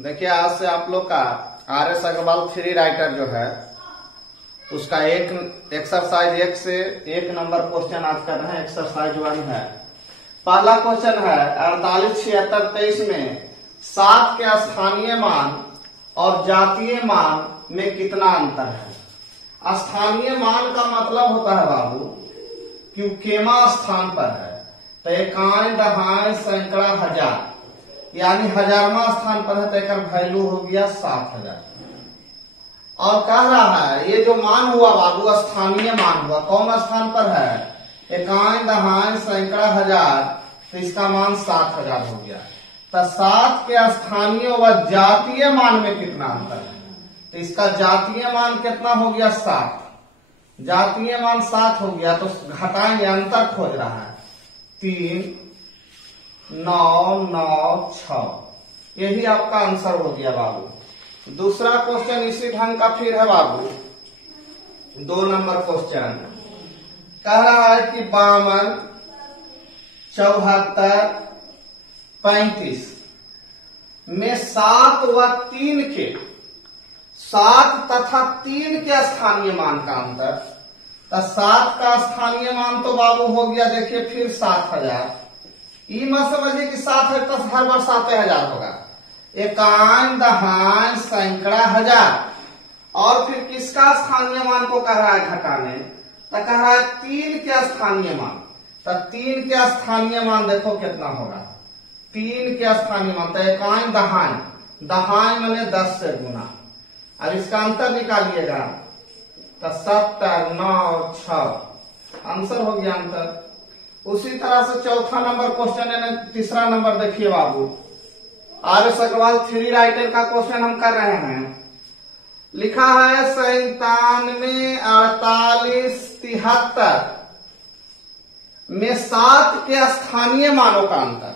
देखिए आज से आप लोग का RS अग्रवाल फ्री राइटर जो है उसका एक एक्सरसाइज 1 से 1 नंबर क्वेश्चन आज कर रहे हैं। एक्सरसाइज 1 है। पहला क्वेश्चन है 48, 76, 23 में 7 के स्थानीय मान और जातीय मान में कितना अंतर है। स्थानीय मान का मतलब होता है बाबू कि केमा स्थान पर है, तो इकाई दहाई सैकड़ा हजार यानी हजारमा स्थान पर है, तो एक वैल्यू हो गया 7000। और कह रहा है ये जो मान हुआ बाबू स्थानीय मान हुआ, कौन स्थान पर है, इकाई दहाई सैकड़ा हजार, तो इसका मान 7000 हो गया। तो 7 के स्थानीय व जातीय मान में कितना अंतर है, तो इसका जातीय मान कितना हो गया 7, जातीय मान 7 हो गया, तो घटाएंगे, अंतर खोज रहा है 3, 9, 9, 6, यही आपका आंसर हो गया बाबू। दूसरा क्वेश्चन इसी ढंग का फिर है बाबू, 2 नंबर क्वेश्चन कह रहा है कि 52, 74, 35 में 7 व 3 के 7 तथा 3 के स्थानीय मान का अंतर। तो 7 का स्थानीय मान तो बाबू हो गया, देखिए फिर 7000। ये मत समझिए कि 7 है तो हर बार 7000 होगा। इकाई दहाई सैकड़ा हजार, और फिर किसका स्थानीय मान को कह रहा है घटाने, तो कह रहा है 3 के स्थानीय मान। तो 3 के स्थानीय मान देखो कितना होगा, 3 के स्थानीय मान, तो इकाई दहाई, दहाई मैंने 10 से गुना। अब इसका अंतर निकालिएगा तो 70, 9, 6, आंसर हो गया अंतर। उसी तरह से चौथा नंबर क्वेश्चन है, तीसरा नंबर देखिए बाबू, RS अग्रवाल फ्री राइटर का क्वेश्चन हम कर रहे हैं। लिखा है 97, 48, 73 में 7 के स्थानीय मानों का अंतर।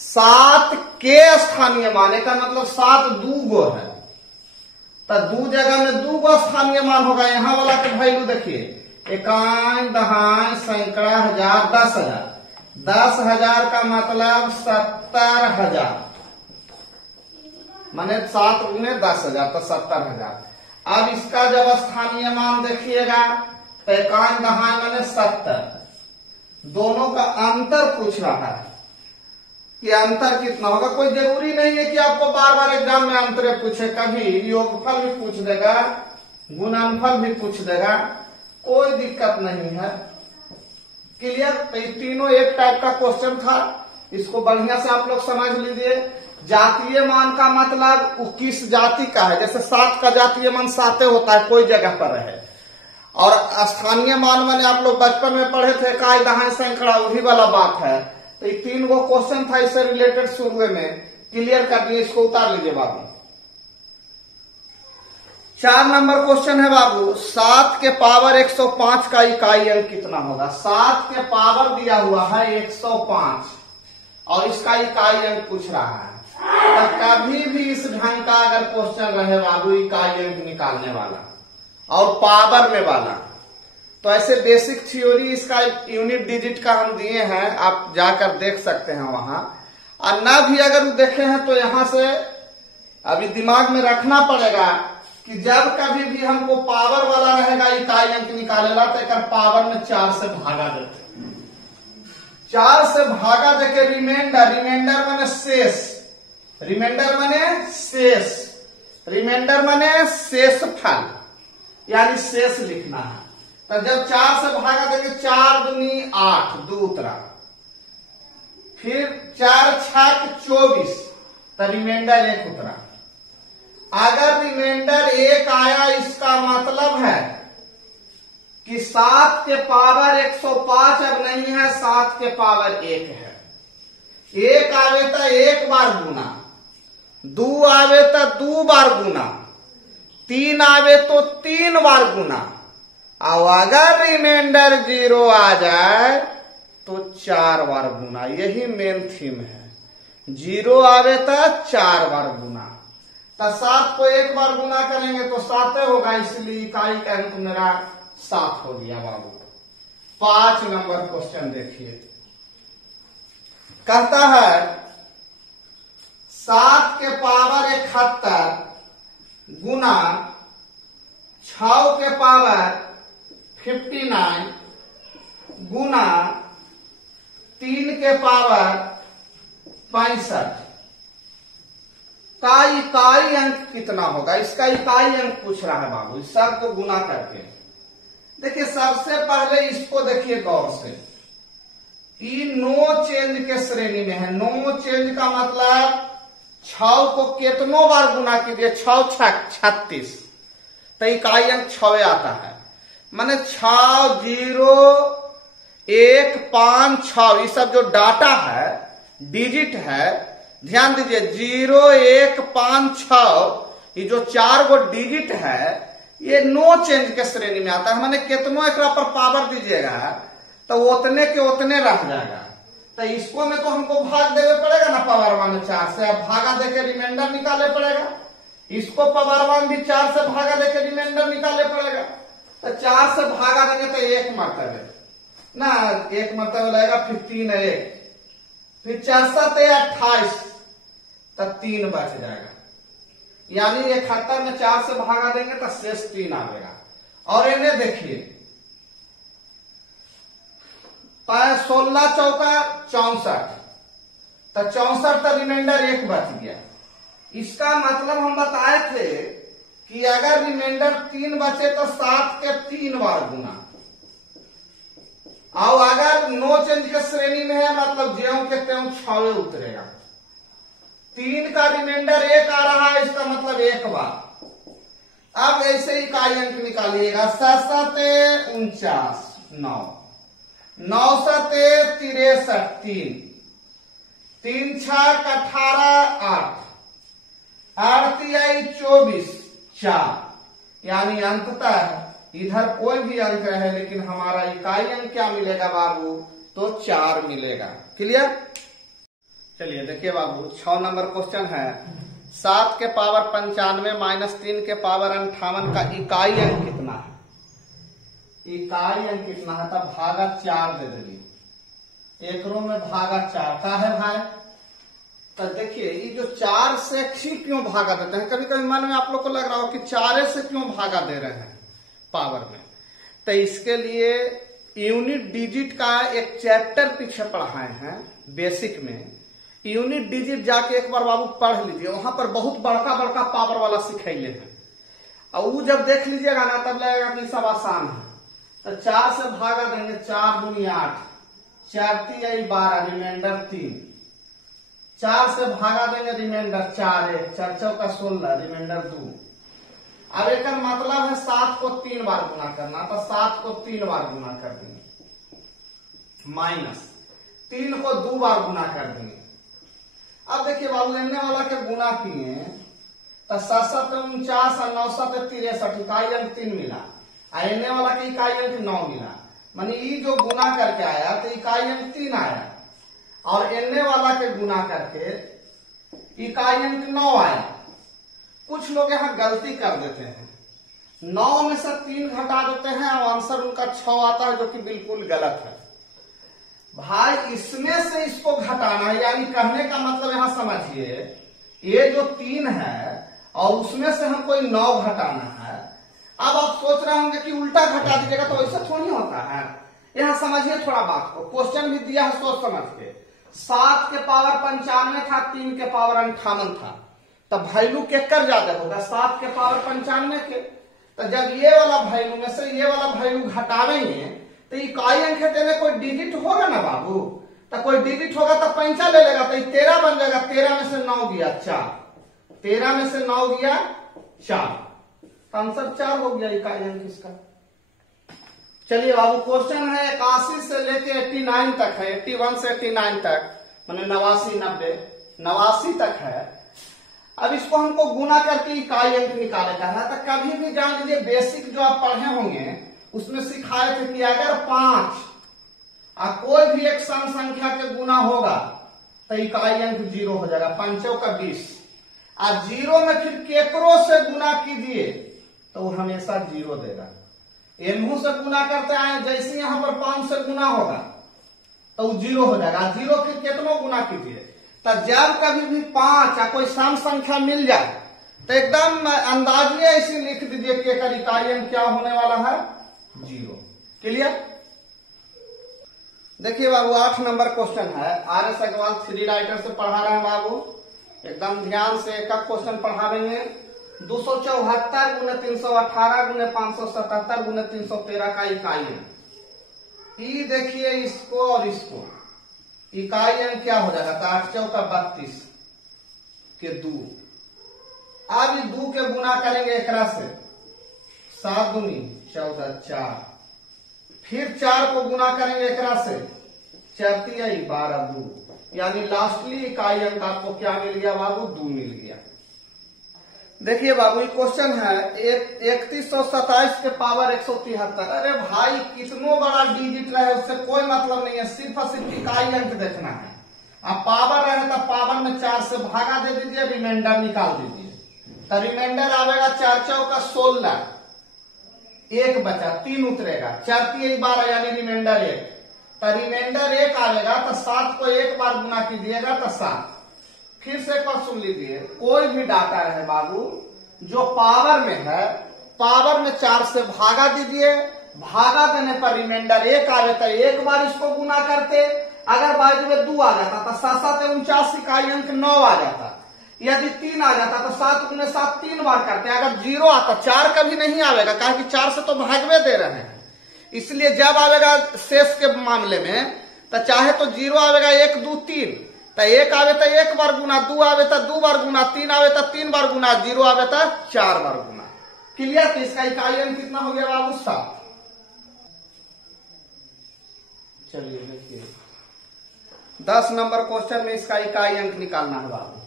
7 के स्थानीय मान का मतलब 7 दू गो है, तो 2 जगह में 2 गो स्थानीय मान होगा। यहां वाला के वैल्यू देखिए, इकाई दहाई सैकड़ा हजार, 10,000, 10,000 का मतलब 70,000, माने 7 गुने 10,000 तो 70,000। अब इसका जब स्थानीय मान देखिएगा तो इकाई दहाई माने 70, दोनों का अंतर पूछ रहा है कि अंतर कितना होगा। कोई जरूरी नहीं है कि आपको बार बार एग्जाम में अंतर पूछे, कभी योगफल भी पूछ देगा, गुणनफल भी पूछ देगा, कोई दिक्कत नहीं है। क्लियर। तो ये तीनों एक टाइप का क्वेश्चन था, इसको बढ़िया से आप लोग समझ लीजिए। जातीय मान का मतलब वो किस जाति का है, जैसे 7 का जातीय मान 7 होता है, कोई जगह पर रहे। और स्थानीय मान मैंने आप लोग बचपन में पढ़े थे, इकाई दहाई सैकड़ा, वही वाला बात है। तो ये 3 गो क्वेश्चन था इससे रिलेटेड, शुरू में क्लियर कर दिए, इसको उतार लीजिए बाबू। 4 नंबर क्वेश्चन है बाबू, 7 के पावर 105 का इकाई अंक कितना होगा। 7 के पावर दिया हुआ है 105 और इसका इकाई अंक पूछ रहा है। तो कभी भी इस ढंग का अगर क्वेश्चन रहे बाबू, इकाई अंक निकालने वाला और पावर में वाला, तो ऐसे बेसिक थ्योरी इसका यूनिट डिजिट का हम दिए हैं, आप जाकर देख सकते हैं वहां। और ना भी अगर देखे हैं तो यहां से अभी दिमाग में रखना पड़ेगा कि जब कभी भी हमको पावर वाला रहेगा इकाई अंक निकालेगा, तो एक पावर में 4 से भागा देते, 4 से भागा देके रिमाइंडर, रिमाइंडर माने शेष, रिमाइंडर माने शेष, रिमाइंडर माने शेष फल, यानी शेष लिखना है। तो जब 4 से भागा देंगे, 4 दूनी 8, 2 उतरा, फिर 4 6 24, तो रिमाइंडर 1 उतरा। अगर रिमाइंडर 1 आया, इसका मतलब है कि 7 के पावर 105 अब नहीं है, 7 के पावर 1 है। 1 आवे तो 1 बार गुना, 2 आवे तो 2 बार गुना, 3 आवे तो 3 बार गुना, और अगर रिमाइंडर 0 आ जाए तो 4 बार गुना। यही मेन थीम है, 0 आवे तो 4 बार गुना। तो 7 को 1 बार गुना करेंगे तो 7 होगा, इसलिए इकाई का अंक मेरा 7 हो गया बाबू। 5 नंबर क्वेश्चन देखिए, कहता है 7 के पावर 71 गुना 6 के पावर 59 गुना 3 के पावर 65 का इकाई अंक कितना होगा? इसका इकाई अंक पूछ रहा है बाबू, इस सब को गुना करके। देखिए सबसे पहले इसको देखिए गौर से, ये नो चेंज के श्रेणी में है। नो चेंज का मतलब 6 को कितनों बार गुना कीजिए, 6 36, तो इकाई अंक 6 आता है। माने 6 0 1 5 6, ये सब जो डाटा है, डिजिट है, ध्यान दीजिए 0 1 5 6, ये जो 4 गो डिजिट है ये नो चेंज के श्रेणी में आता है। माने कितनों एक पर पावर दीजिएगा तो उतने के उतने रह जाएगा। तो इसको में तो हमको भाग देवे पड़ेगा ना पावर 1 4 से, अब भागा देके रिमाइंडर निकाले पड़ेगा। इसको पावर 1 भी 4 से भागा देके रिमाइंडर निकाले पड़ेगा। तो 4 से भागा देंगे तो 1 मरतबे ना, 1 मरतबे लगेगा, फिर 3 है 1, फिर 4 7 28, तब 3 बच जाएगा। यानी 71 में 4 से भागा देंगे तो शेष 3 आएगा। और इन्हें देखिए 16 चौका 64, तो 64 तो रिमाइंडर 1 बच गया। इसका मतलब हम बताए थे कि अगर रिमाइंडर 3 बचे तो 7 के 3 बार गुना, और अगर नो चेंज के श्रेणी में है मतलब ज्यों के त्यों 6 उतरेगा। 3 का रिमाइंडर 1 आ रहा है, इसका मतलब 1 बार। अब ऐसे इकाई अंक निकालिएगा, 7 7 49 9, 9 7 63 3, 3 6 18 8, 8 3 24 4। यानी अंततः इधर कोई भी अंक है लेकिन हमारा इकाई अंक क्या मिलेगा बाबू? तो 4 मिलेगा। क्लियर? चलिए देखिए बाबू 6 नंबर क्वेश्चन है, 7 के पावर 95 माइनस 3 के पावर 58 का इकाई अंक कितना है? इकाई अंक कितना है? तब भागा 4 दे देंगे, एक रो में भागा 4 का है भाई। तो देखिए ये जो 4 से क्यों भागा देते हैं, कभी कभी मन में आप लोग को लग रहा हो कि 4 से क्यों भागा दे रहे हैं पावर में। तो इसके लिए यूनिट डिजिट का एक चैप्टर पीछे पढ़ाए हैं बेसिक में। यूनिट डिजिट जाके एक बार बाबू पढ़ लीजिए, वहां पर बहुत बड़का बड़का पावर वाला सिखाइले हैं। और वो जब देख लीजिएगा ना तब लगेगा कि सब आसान है। तो 4 से भागा देंगे, 4 दूनी 8, 4 3 12, रिमाइंडर 3। 4 से भागा देंगे, रिमाइंडर 4 1, 4 चौका 16, रिमाइंडर 2। अब एक मतलब है 7 को 3 बार गुना करना, तो 7 को 3 बार गुना कर देंगे, माइनस 3 को 2 बार गुना कर देंगे। अब देखिए बाबू एने वाला के गुना किए तो 7 7 49 और 9 7 63, इकाई अंक 3 मिला। एने वाला के इकाई अंक 9 मिला। मानी ये जो गुना करके आया तो इकाई अंक 3 आया, और एने वाला के गुना करके इकाई अंक 9 आया। कुछ लोग यहाँ गलती कर देते हैं, 9 में से 3 घटा देते हैं और आंसर उनका 6 आता है, जो कि बिल्कुल गलत है भाई। इसमें से इसको घटाना है, यानी कहने का मतलब यहाँ समझिए ये जो 3 है और उसमें से हमको 9 घटाना है। अब आप सोच रहे होंगे कि उल्टा घटा दीजिएगा, तो ऐसा थोड़ी होता है। यहाँ समझिए थोड़ा बात को, क्वेश्चन भी दिया है सोच समझ के। 7 के पावर 95 था, 3 के पावर 58 था, तब वैल्यू केकर ज्यादा होगा? 7 के पावर 95 के। तो जब ये वाला वैल्यू में से ये वाला वैल्यू घटावेंगे तो इकाई अंक देने कोई डिजिट होगा ना बाबू। तो कोई डिजिट होगा तो 5 ले लेगा, तो 13 बन जाएगा। 13 में से 9 गया 4, 13 में से 9 गया 4, आंसर 4 हो गया इकाई अंक इसका। चलिए बाबू क्वेश्चन है 81 से लेके 89 तक है, 81 से 89 तक, माने 89 90 89 तक है। अब इसको हमको गुना करके इकाई अंक निकाले का है। तो कभी भी जान लीजिए बेसिक जो आप पढ़े होंगे उसमें सिखाए थे कि अगर 5 और कोई भी एक सम संख्या के गुना होगा तो इकाई अंक 0 हो जाएगा। 5 का 20, और 0 में फिर केकरो से गुना कीजिए तो वो हमेशा 0 देगा। एनहू से गुना करते आए, जैसे यहां पर 5 से गुना होगा तो वो 0 हो जाएगा। 0 फिर कितनों गुना कीजिए तो जब कभी भी 5 या कोई सम संख्या मिल जाए तो एकदम अंदाजिए ऐसे लिख दीजिए कि एक इकाई अंक क्या होने वाला है, 0। क्लियर। देखिए बाबू 8 नंबर क्वेश्चन है। RS अग्रवाल 3 राइटर से पढ़ा रहे हैं बाबू, एकदम ध्यान से एक क्वेश्चन पढ़ावेंगे। 274 गुने 318 गुने 577 गुने 313 का इकाई अंक। ये देखिए इसको और इसको, इकाई अंक क्या हो जाएगा, तो 8 चौका 32 के 2। अब 2 के गुना करेंगे एकरा से, 7 दूनी 14 4, फिर 4 को गुना करेंगे एकरा से, 4 तिया 12 2, यानी लास्टली इकाई अंक आपको क्या मिल गया बाबू, 2 मिल गया। देखिए बाबू ये क्वेश्चन है 3127 के पावर 173। अरे भाई कितनो बड़ा डिजिट रहे उससे कोई मतलब नहीं है, सिर्फ और सिर्फ इकाई अंक देखना है। अब पावर रहे तो पावर में 4 से भागा दे दीजिए, रिमाइंडर निकाल दीजिए, तो रिमाइंडर आवेगा 4 चौका 16, 1 बचा, 3 उतरेगा, 4 तिया 12 यानी रिमाइंडर 1, तो रिमाइंडर 1 आवेगा तो 7 को 1 बार गुना कीजिएगा तो 7। फिर से एक बार सुन लीजिए, कोई भी डाटा है बाबू जो पावर में है, पावर में 4 से भागा दीजिए, भागा देने पर रिमाइंडर 1 आवे तो 1 बार इसको गुना करते, अगर बाजू में 2 आ जाता तो 7 7 49 इकाई अंक 9 आ जाता, यदि 3 आ जाता तो 7 गुने 7 3 बार करते, अगर 0 आता 4 कभी नहीं आवेगा, कहा कि 4 से तो भागवे दे रहे हैं, इसलिए जब आवेगा शेष के मामले में तो चाहे तो 0 आवेगा 1 2 3, तो 1 आवे तो 1 बार गुना, 2 आवे तो 2 बार गुना, 3 आवे तो 3 बार गुना, 0 आवे तो 4 बार गुना। क्लियर। तो इसका इकाई अंक कितना हो गया बाबू, 7। चलिए देखिए 10 नंबर क्वेश्चन में इसका इकाई अंक निकालना है बाबू।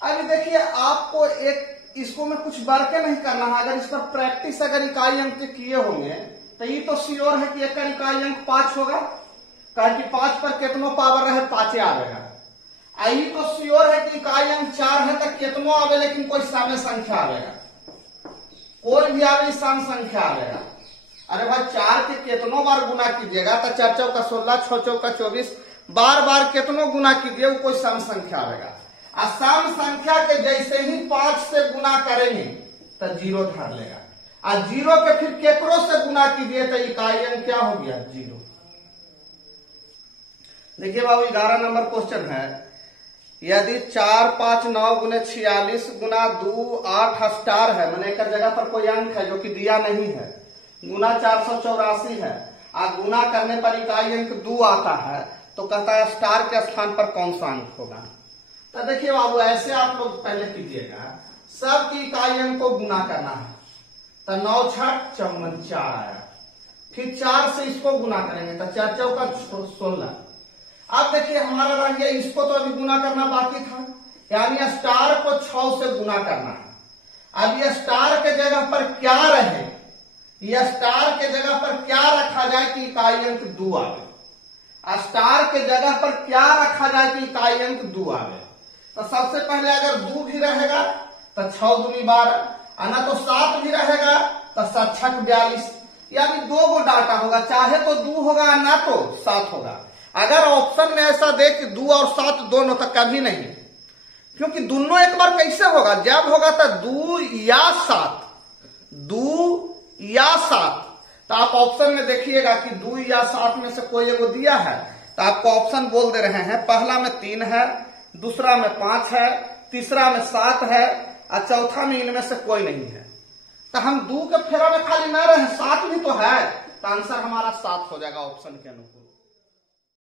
अभी देखिए आपको एक इसको में कुछ बरके नहीं करना है, अगर इस पर प्रैक्टिस अगर इकाई अंक के किए होंगे तो ये तो श्योर है कि एक का इकाई अंक 5 होगा, कारण कि 5 पर कितनो पावर रहे 5 आवेगा। यही तो श्योर है कि इकाई अंक 4 है तो कितनो आवे, लेकिन कोई सामने संख्या आवेगा, कोई भी आवे सम संख्या आवेगा। अरे भाई 4 के कितनो बार गुना कीजिएगा तो 4 चौका 16, 6 चौका 24, बार बार कितनो गुना कीजिए वो कोई सम संख्या आवेगा। सम संख्या के जैसे ही 5 से गुना करेंगे तो 0 धर लेगा, और 0 के फिर केकरो से गुना कीजिए तो इकाई अंक क्या हो गया, 0। देखिए बाबू 11 नंबर क्वेश्चन है। यदि 4 5 9 गुने 46 गुना 2 8 स्टार है, मैंने एक जगह पर कोई अंक है जो कि दिया नहीं है, गुना 484 है, और गुना करने पर इकाई अंक 2 आता है, तो कहता है स्टार के स्थान पर कौन सा अंक होगा। तो देखिए बाबू ऐसे आप लोग पहले कीजिएगा, सब की इकाई अंक को गुना करना है, तो 9 6 54 4 आया, फिर 4 से इसको गुना करेंगे तो 4 चौका 16। अब देखिए हमारा रह गया, इसको तो अभी गुना करना बाकी था, यानी स्टार को 6 से गुना करना है। अब ये स्टार के जगह पर क्या रहे, यह स्टार के जगह पर क्या रखा जाए कि इकाई अंक 2 आवे, स्टार के जगह पर क्या रखा जाए कि इकाई अंक 2 आवे। तो सबसे पहले अगर 2 भी रहेगा तो 6 दूनी 12, ना तो 7 भी रहेगा तो 7 6 42, यानी 2 गो डाटा होगा, चाहे तो 2 होगा ना तो 7 होगा। अगर ऑप्शन में ऐसा दे कि 2 और 7 दोनों, तो कभी नहीं, क्योंकि दोनों एक बार कैसे होगा, जब होगा तो 2 या 7, 2 या 7। तो आप ऑप्शन में देखिएगा कि 2 या 7 में से कोई एगो दिया है, तो आपको ऑप्शन बोल दे रहे हैं, पहला में 3 है, दूसरा में 5 है, तीसरा में 7 है, और चौथा में इनमें से कोई नहीं है। तो हम 2 के फेरा में खाली न रहे, 7 भी तो है, तो आंसर हमारा 7 हो जाएगा ऑप्शन के अनुकूल।